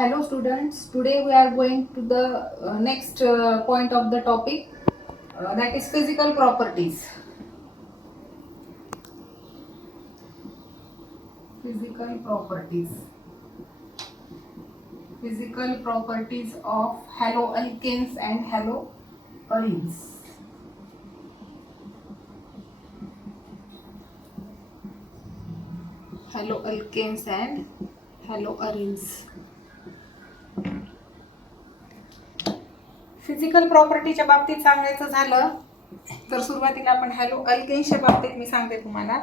Hello students, today we are going to the next point of the topic, that is physical properties. Physical properties. Physical properties of haloalkanes and haloarenes. Haloalkanes and haloarenes. Physical प्रॉपर्टीच्या बाबतीत सांगायचं झालं तर सुरुवातीला आपण हॅलोअल्केन्सच्या बाबतीत मी सांगते तुम्हाला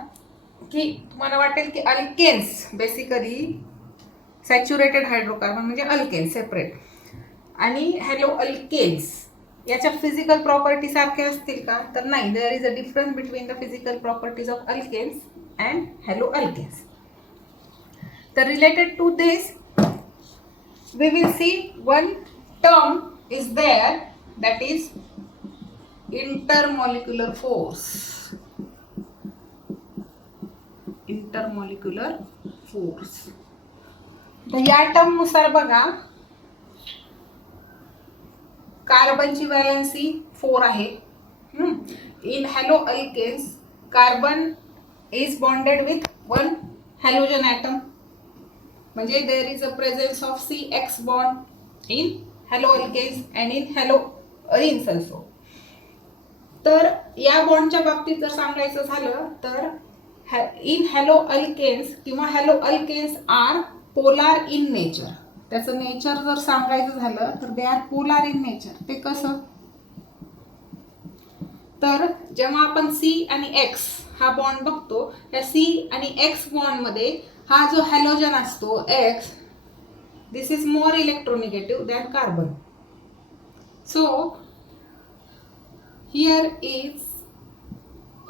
की तुम्हाला वाटेल की अल्केन्स बेसिकली सॅच्युरेटेड हायड्रोकार्बन म्हणजे अल्केन्स सेपरेट आणि हॅलोअल्केन्स याच्या फिजिकल प्रॉपर्टी सारख्या असतील का तर नाही. There is a difference between the physical properties of alkanes and haloalkanes. तर related to this we will see one term is there, that is intermolecular force. Intermolecular force. तर या टर्म नुसार बघा कार्बनची व्हॅलेन्सी 4 आहे. In haloalkanes carbon is bonded with one halogen atom म्हणजे there is a presence of CX bond in haloalkanes and in haloarenes also. तर या बॉन्डच्या बाबतीत जर सांगायचं झालं तर इन हॅलोअल्केन्स किंवा हॅलोअल्केन्स आर पोलार इन नेचर. त्याचं नेचर जर सांगायचं झालं तर they are polar in nature. ते कसं तर जेव्हा आपण C आणि X हा बॉन्ड बघतो त्या C आणि X बॉन्डमध्ये हा जो हॅलोजन असतो X, this is more electronegative than carbon. So here is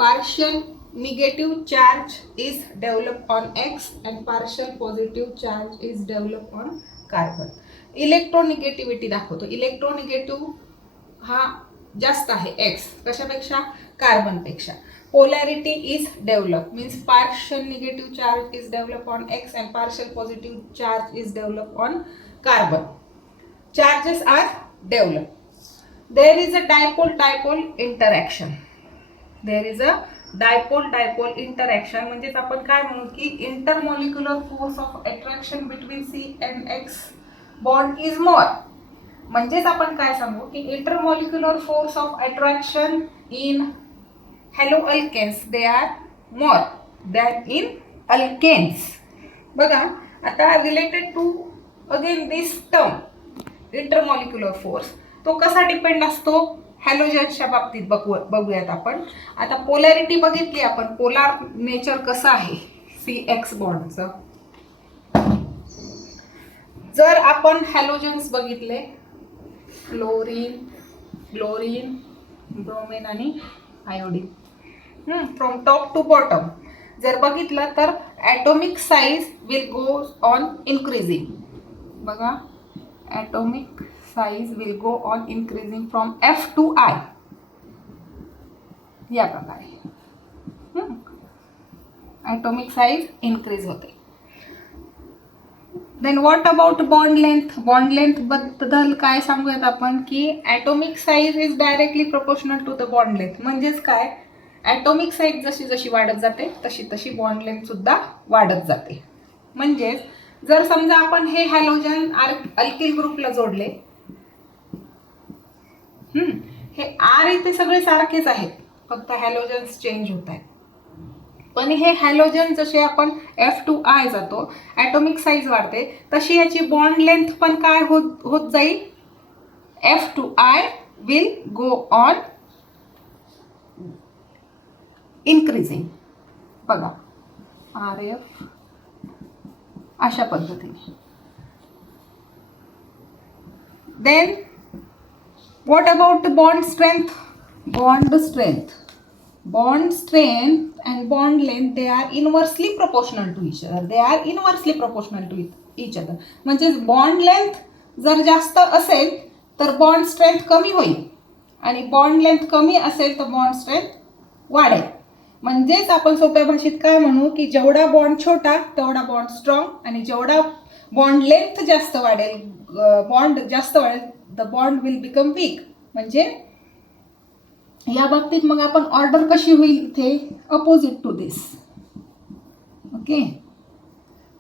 partial negative charge is developed on X and partial positive charge is developed on carbon. Electronegativity दाखवतो. इलेक्ट्रोनिगेटिव्ह हा जास्त आहे X कशापेक्षा कार्बनपेक्षा. Polarity is developed means partial negative charge is developed on X and partial positive charge is developed on carbon. Charges are developed. There is a dipole-dipole interaction. There is a dipole-dipole interaction म्हणजेच आपण काय म्हणू की intermolecular force of attraction between C and X bond is more. म्हणजेच आपण काय सांगू की intermolecular force of attraction in haloalkanes they are more than in alkanes. बघा आता related to again this term intermolecular force तो कसा डिपेंड असतो हॅलोजन्सच्या बाबतीत बघूयात आपण. आता पोलॅरिटी बघितली आपण, पोलार नेचर कसं आहे CX बॉन्डचं. जर आपण हॅलोजन्स बघितले फ्लोरीन, क्लोरीन, ब्रोमीन आणि iodine from top to bottom जर बघितलं तर atomic size will go on increasing. बघा atomic size will go on increasing from F to I या प्रकारे ॲटॉमिक साईज इन्क्रीज होते. Then what about bond length. Bond length बद्दल काय सांगूयात आपण की atomic size is directly proportional to the bond length. म्हणजेच काय ॲटॉमिक साईज जशी जशी वाढत जाते तशी तशी बॉन्ड लेंथ सुद्धा वाढत जाते. म्हणजेच जर समजा आपण हे हॅलोजन अल्किल ग्रुपला जोडले, हे आर इथे सगळे सारखेच आहेत फक्त हॅलोजन्स चेंज होत आहेत. पण हे हॅलोजन जसे आपण F to I जातो ॲटॉमिक साईज वाढते तशी याची बॉन्ड लेंथ पण काय होत जाईल F to I will go on increasing. बघा RF अशा पद्धतीने. Then what about bond strength. Bond strength and bond length they are inversely proportional to each other. They are inversely proportional to each other. म्हणजे bond length जर जास्त असेल तर bond strength कमी होईल आणि बॉन्ड लेंथ कमी असेल तर बॉन्ड स्ट्रेंथ वाढेल. म्हणजेच आपण सोप्या भाषेत काय म्हणू की जेवढा बॉन्ड छोटा तेवढा बॉन्ड स्ट्रॉंग आणि जेवढा बॉन्ड लेंथ जास्त वाढेल, बॉन्ड जास्त वाढेल, the bond will become weak. म्हणजे या बाबतीत मग आपण ऑर्डर कशी होईल इथे, अपोजिट टू दिस. ओके,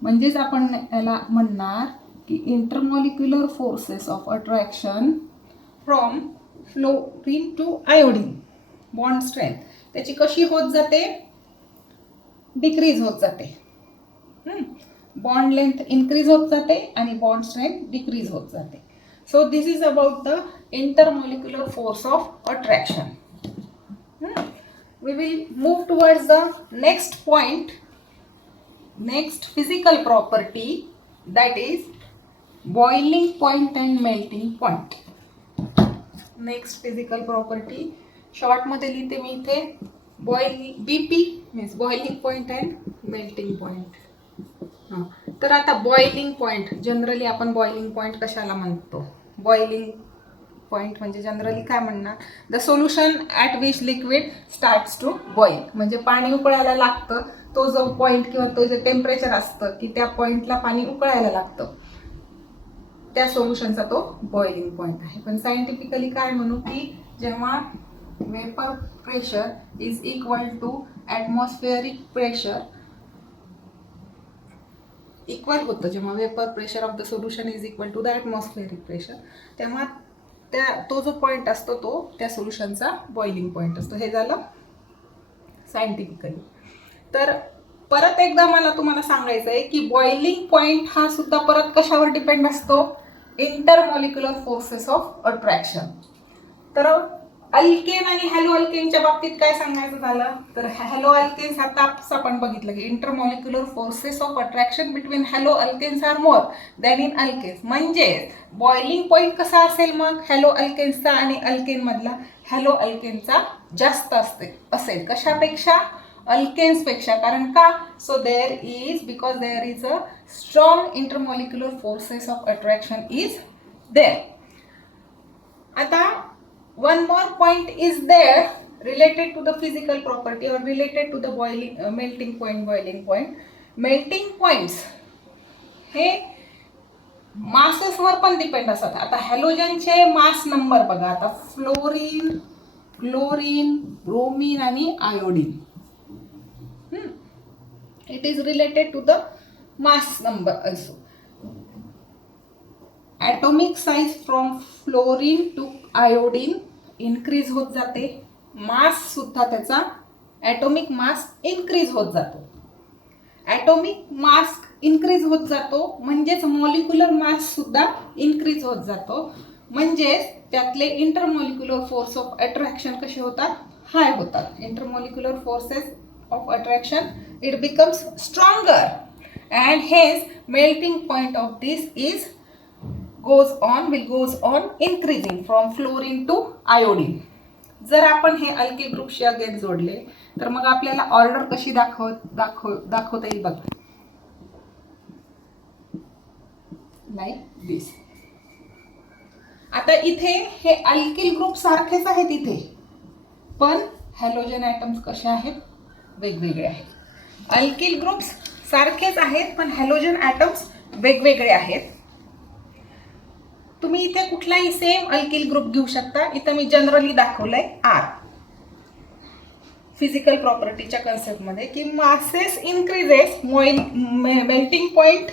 म्हणजेच आपण याला म्हणणार की intermolecular forces of attraction from fluorine to iodine, bond strength त्याची कशी होत जाते, डिक्रीज होत जाते. बॉन्ड लेंथ इन्क्रीज होत जाते आणि बॉन्ड स्ट्रेंथ डिक्रीज होत जाते. So this is about the intermolecular force of attraction. We will move towards the next point, next physical property, that is boiling point and melting point. Next physical property short मध्ये लिहिते मी इथे, BP means boiling point and melting point. तर आता boiling point, generally आपण boiling point कशाला म्हणतो, boiling point म्हणजे generally काय म्हणणार, the solution at which liquid starts to boil. म्हणजे पाणी उकळायला लागतं, तो जो पॉईंट किंवा तो जे टेम्परेचर असतं की त्या पॉईंटला पाणी उकळायला लागतं, त्या सोल्युशनचा तो बॉइलिंग पॉइंट आहे. पण सायंटिफिकली काय म्हणू की जेव्हा vapour pressure is equal to atmospheric pressure, equal होतं जेव्हा vapour pressure of the solution is equal to the atmospheric pressure, तेव्हा तो जो पॉईंट असतो तो त्या सोल्युशनचा बॉइलिंग पॉईंट असतो. हे झालं सायंटिफिकली. तर परत एकदा मला तुम्हाला सांगायचं आहे की बॉइलिंग पॉईंट हा सुद्धा परत कशावर डिपेंड असतो, इंटरमॉलिक्युलर फोर्सेस ऑफ अट्रॅक्शन. तर अल्केन आणि हॅलो अल्केनच्या बाबतीत काय सांगायचं झालं, तर हॅलो अल्केन्स आताच आपण बघितलं की intermolecular forces of attraction between halo alkanes are more than in alkanes. म्हणजे बॉइलिंग पॉईंट कसा असेल मग हॅलो अल्केन्सचा आणि अल्केनमधला, हॅलो अल्केनचा जास्त असेल कशापेक्षा, अल्केन्सपेक्षा. कारण का, so there is, because there is a strong intermolecular forces of attraction is there. आता one more point is there related to the physical property or related to the boiling melting point. Boiling point, melting points हे मासेसवर पण depend असतात. आता हॅलोजनचे मास number बघा, आता fluorine, chlorine, bromine आणि iodine, it is related to the mass number also. Atomic size from fluorine to iodine increase होत जाते, मास सुद्धा त्याचा ॲटॉमिक मास इन्क्रीज होत जातो. ॲटॉमिक मास इन्क्रीज होत जातो म्हणजेच मॉलिक्युलर मास सुद्धा इन्क्रीज होत जातो. म्हणजेच त्यातले इंटरमॉलिक्युलर फोर्स ऑफ अट्रॅक्शन कसे होतात, हाय होतात. Intermolecular forces of attraction it becomes stronger and hedge melting point of this is goes on increasing from fluorine to iodine. जर आपण हे अल्किल ग्रुपशी अगेन जोडले तर मग आपल्याला ऑर्डर कशी दाखवता येईल बघा, लाईक दिस. आता इथे हे अल्किल ग्रुप सारखेच आहेत इथे, पण हॅलोजन ॲटम्स कसे आहेत, वेगवेगळे आहेत. अल्किल ग्रुप्स सारखेच आहेत पण हॅलोजन ॲटम्स वेगवेगळे आहेत. तुम्ही इथे कुठलाही सेम अल्किल ग्रुप घेऊ शकता. इथं मी जनरली दाखवलंय आर, फिजिकल प्रॉपर्टीच्या कन्सेप्टमध्ये की masses increases, melting point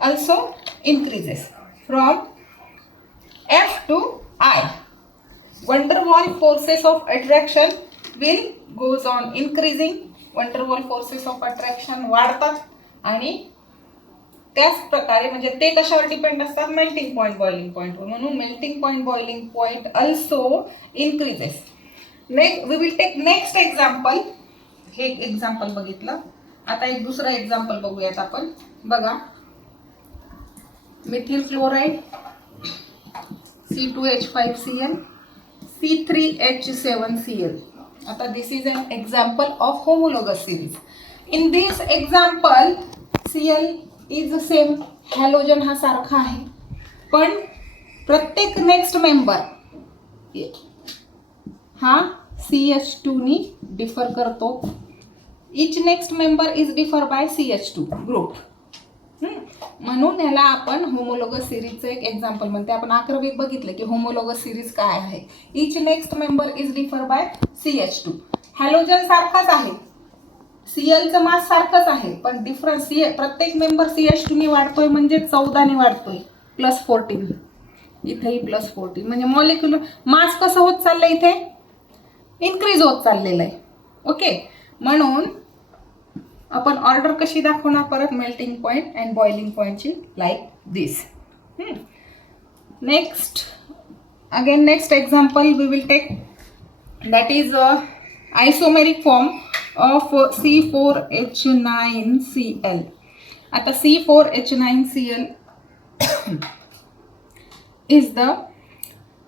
also increases from F to I. Van der Waals forces of attraction will goes on increasing. Van der Waals forces of attraction वाढतात आणि त्याच प्रकारे म्हणजे ते कशावर डिपेंड असतात, मेल्टिंग पॉईंट, बॉइलिंग पॉईंटवर. म्हणून melting point, boiling point also increases. We will take next example. हे एक एक्झाम्पल बघितलं, आता एक दुसरं एक्झाम्पल बघूयात आपण. बघा, मिथिल क्लोराइड C2H5Cl C3H7Cl. आता this is an example of homologous series. In this example Cl is same, halogen हा सारखा आहे, पण प्रत्येक नेक्स्ट मेंबर हा CH2 नी डिफर करतो. Each next member is differ by CH2 group. म्हणून याला आपण होमोलॉगस सिरीजचं एक एक्झाम्पल म्हणते. आपण 11वीत बघितलं की होमोलॉगस सिरीज काय आहे. Each next member is differ by CH2. Halogen सारखाच आहे, Clचं मास सारखंच आहे, पण डिफरन्स प्रत्येक मेंबर CH2 ने वाढतोय म्हणजे 14 ने वाढतोय, +14. इथेही +14 म्हणजे मॉलिक्युलर मास कसं होत चाललंय, इथे इन्क्रीज होत चाललेलं आहे. ओके, म्हणून आपण ऑर्डर कशी दाखवणार परत, मेल्टिंग पॉईंट अँड बॉइलिंग पॉईंटची like this. Next example we will take, that is isomeric form of C4H9Cl. आता C4H9Cl is the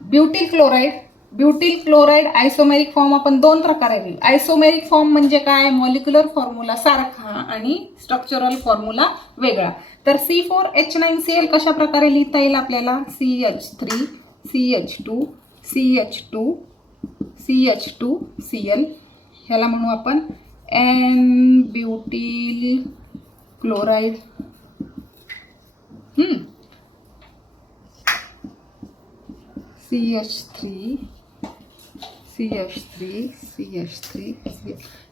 butyl chloride. Butyl chloride isomeric form आपण दोन प्रकारे घेऊ. आयसोमेरिक फॉर्म म्हणजे काय, मॉलिक्युलर फॉर्म्युला सारखा आणि स्ट्रक्चरल फॉर्म्युला वेगळा. तर C4H9Cl कशा प्रकारे लिहिता येईल आपल्याला, CH3 CH2 CH2 CH2 Cl. ह्याला म्हणू आपण N butyl chloride. CH3 CH3 CH3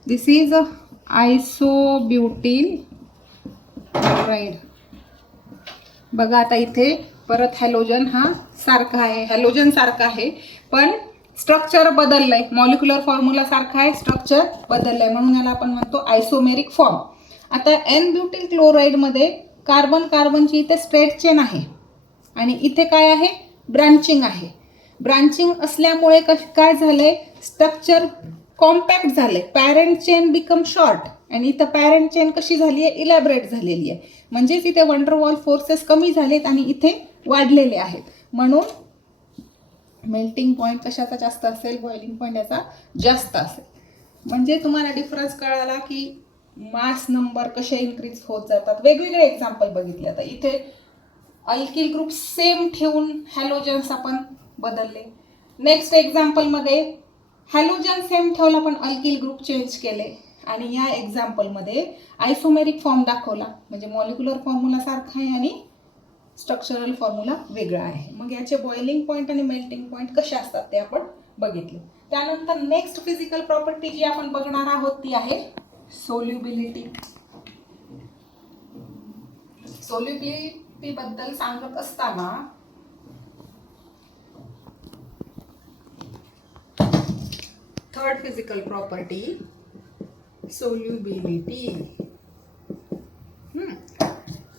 this is isobutyl chloride. बघा आता इथे परत हॅलोजन हा सारखा आहे, हॅलोजन सारखा आहे पण स्ट्रक्चर बदललंय. मॉलिक्युलर फॉर्म्युला सारखा आहे, स्ट्रक्चर बदललंय, म्हणून याला आपण म्हणतो आयसोमेरिक फॉर्म. आता N ब्युटिल क्लोराइडमध्ये कार्बनची इथे स्ट्रेट चेन आहे आणि इथे काय आहे, ब्रांचिंग आहे. ब्रांचिंग असल्यामुळे काय झालंय, स्ट्रक्चर कॉम्पॅक्ट झालंय. पॅरेंट चेन बिकम शॉर्ट आणि इथं पॅरेंट चेन कशी झाली आहे, इलॅबरेट झालेली आहे. म्हणजेच इथे वंडरवॉल फोर्सेस कमी झालेत आणि इथे वाढलेले आहेत. म्हणून मेल्टिंग पॉईंट कशाचा जास्त असेल, बॉइलिंग पॉईंट याचा जास्त असेल. म्हणजे तुम्हाला डिफरन्स कळाला की मास नंबर कसे इन्क्रीज होत जातात. वेगवेगळे एक्झाम्पल बघितले. आता इथे अल्किल ग्रुप सेम ठेवून हॅलोजन्स आपण बदलले. नेक्स्ट एक्झाम्पलमध्ये हॅलोजन सेम ठेवला पण अल्किल ग्रुप चेंज केले आणि या एक्झाम्पलमध्ये आयसोमेरिक फॉर्म दाखवला. म्हणजे मॉलिक्युलर फॉर्म्युला सारखा आहे आणि स्ट्रक्चरल फॉर्म्युला वेगळा आहे. मग याचे बॉइलिंग पॉईंट आणि मेल्टिंग पॉईंट कसे असतात ते आपण बघितले. त्यानंतर नेक्स्ट फिजिकल प्रॉपर्टी जी आपण बघणार आहोत ती आहे सोल्युबिलिटी. सोल्युबिलिटी बद्दल सांगत असताना थर्ड फिजिकल प्रॉपर्टी सोल्युबिलिटी.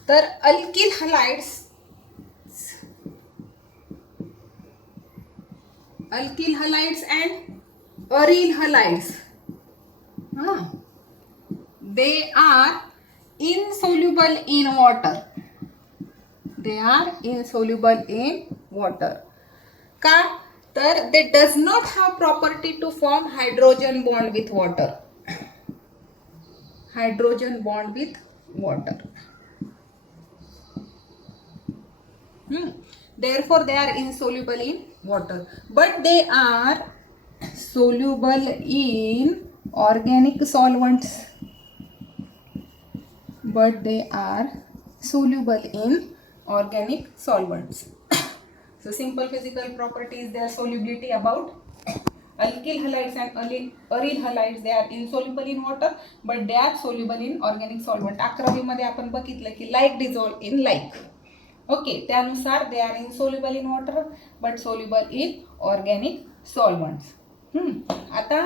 तर alkyl halides and aryl halides, they are insoluble in water. They are insoluble in water. का, तर they does not have property to form hydrogen bond with water. Hydrogen bond with water. Therefore they are insoluble in water, but they are soluble in organic solvents. But they are soluble in organic solvents. So simple physical properties, their solubility about alkyl halides and aryl halides, they are insoluble in water but they are soluble in organic solvent. 11वी मध्ये आपण बघितलं की like dissolve in like. Okay, त्यानुसार they are insoluble in water but soluble in organic solvents. आता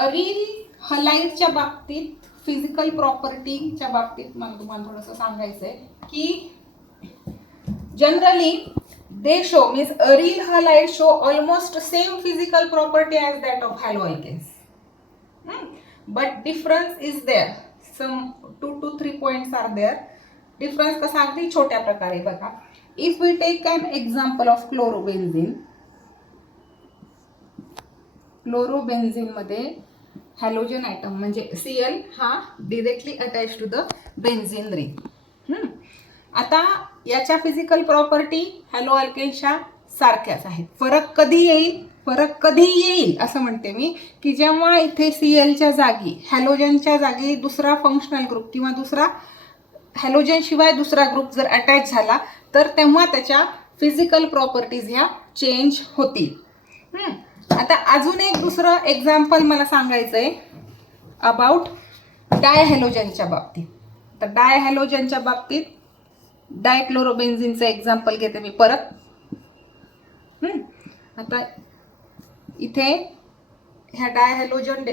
aryl हलाइडच्या बाबतीत physical प्रॉपर्टीच्या बाबतीत मला तुम्हाला थोडंसं सांगायचं आहे की generally they show means aryl halide show almost same physical property as that of halo alkanes, but difference is there. Some 2 to 3 points are there. Difference कसा अगदी छोट्या प्रकारे बघा. If we take an example of chlorobenzene. Chlorobenzene मध्ये halogen atom म्हणजे Cl हा directly attach to the benzene ring. आता याच्या फिजिकल प्रॉपर्टी हॅलो अल्केन्सच्या सारख्याच आहेत. फरक कधी येईल असं म्हणते मी की जेव्हा इथे Clच्या जागी हॅलोजनच्या जागी दुसरा फंक्शनल ग्रुप किंवा दुसरा हॅलोजन शिवाय दुसरा ग्रुप जर अटॅच झाला तर तेव्हा त्याच्या फिजिकल प्रॉपर्टीज ह्या चेंज होतील. आता अजून एक दुसरं एक्झाम्पल मला सांगायचं आहे अबाउट डायहॅलोजनच्या बाबतीत. तर डायहॅलोजनच्या बाबतीत डायक्लोरोबेन्झिनचं एक्झाम्पल घेते मी परत. आता इथे ह्या डायहॅलोजन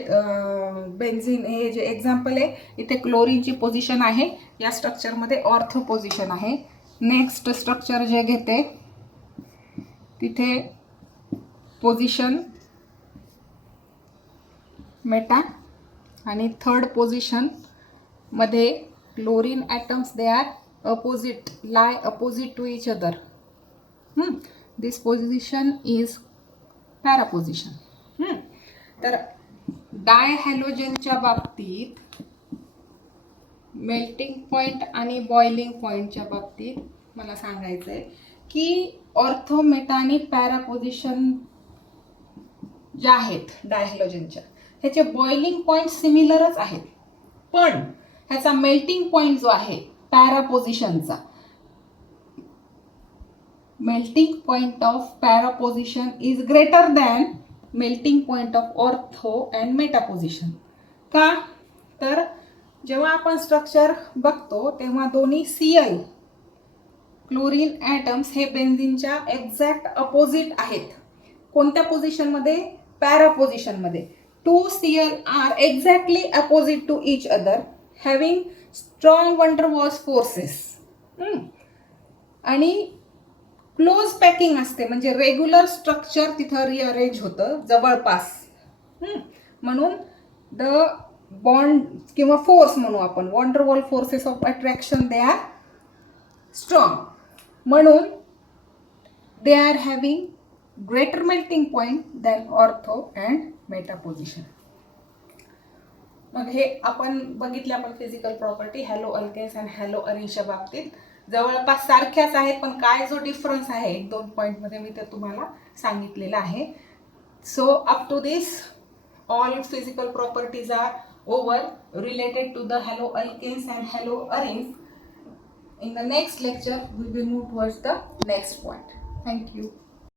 बेन्झिन हे जे एक्झाम्पल आहे, इथे क्लोरीनची पोझिशन आहे, या स्ट्रक्चरमध्ये ऑर्थो पोझिशन आहे. नेक्स्ट स्ट्रक्चर जे घेते तिथे पोझिशन मेटा आणि थर्ड पोझिशन मध्ये chlorine atoms they are opposite, lie opposite to each other. This position is para position. तर डायहॅलोजनच्या बाबतीत मेल्टिंग पॉइंट आणि बॉइलिंग पॉइंटच्या बाबतीत मला सांगायचं आहे की ऑर्थो, मेटा आणि पॅरा पोझिशन ज्या आहेत डायहॅलोजनच्या ह्याचे बॉइलिंग पॉइंट सिमिलरच आहेत, पण ह्याचा मेल्टिंग पॉइंट जो आहे पॅरा पोझिशनचा, melting point of para position is greater than melting point of ortho and meta position. का? तर जेव्हा आपण स्ट्रक्चर बघतो तेव्हा दोन्ही Cl क्लोरीन ॲटम्स हे बेन्झिनच्या एक्झॅक्ट अपोजिट आहेत. कोणत्या पोझिशनमध्ये? पॅरा पोझिशनमध्ये. 2 Cl are exactly opposite to each other having strong van der Waals forces. आणि क्लोज पॅकिंग असते, म्हणजे रेग्युलर स्ट्रक्चर तिथं रिअरेंज होतं जवळपास. म्हणून द बॉन्ड किंवा फोर्स म्हणू आपण, van der Waal forces of attraction they are strong, म्हणून they are having greater melting point than ortho and meta position. मग हे आपण बघितले आपण physical property halo alkanes and halo अरेन्सच्या बाबतीत जवळपास सारख्याच आहेत, पण काय जो डिफरन्स आहे 1-2 पॉईंटमध्ये मी ते तुम्हाला सांगितलेलं आहे. So up to this all physical properties are over related to the halo alkanes and halo arenes. In the next lecture we will move towards the next point. Thank you.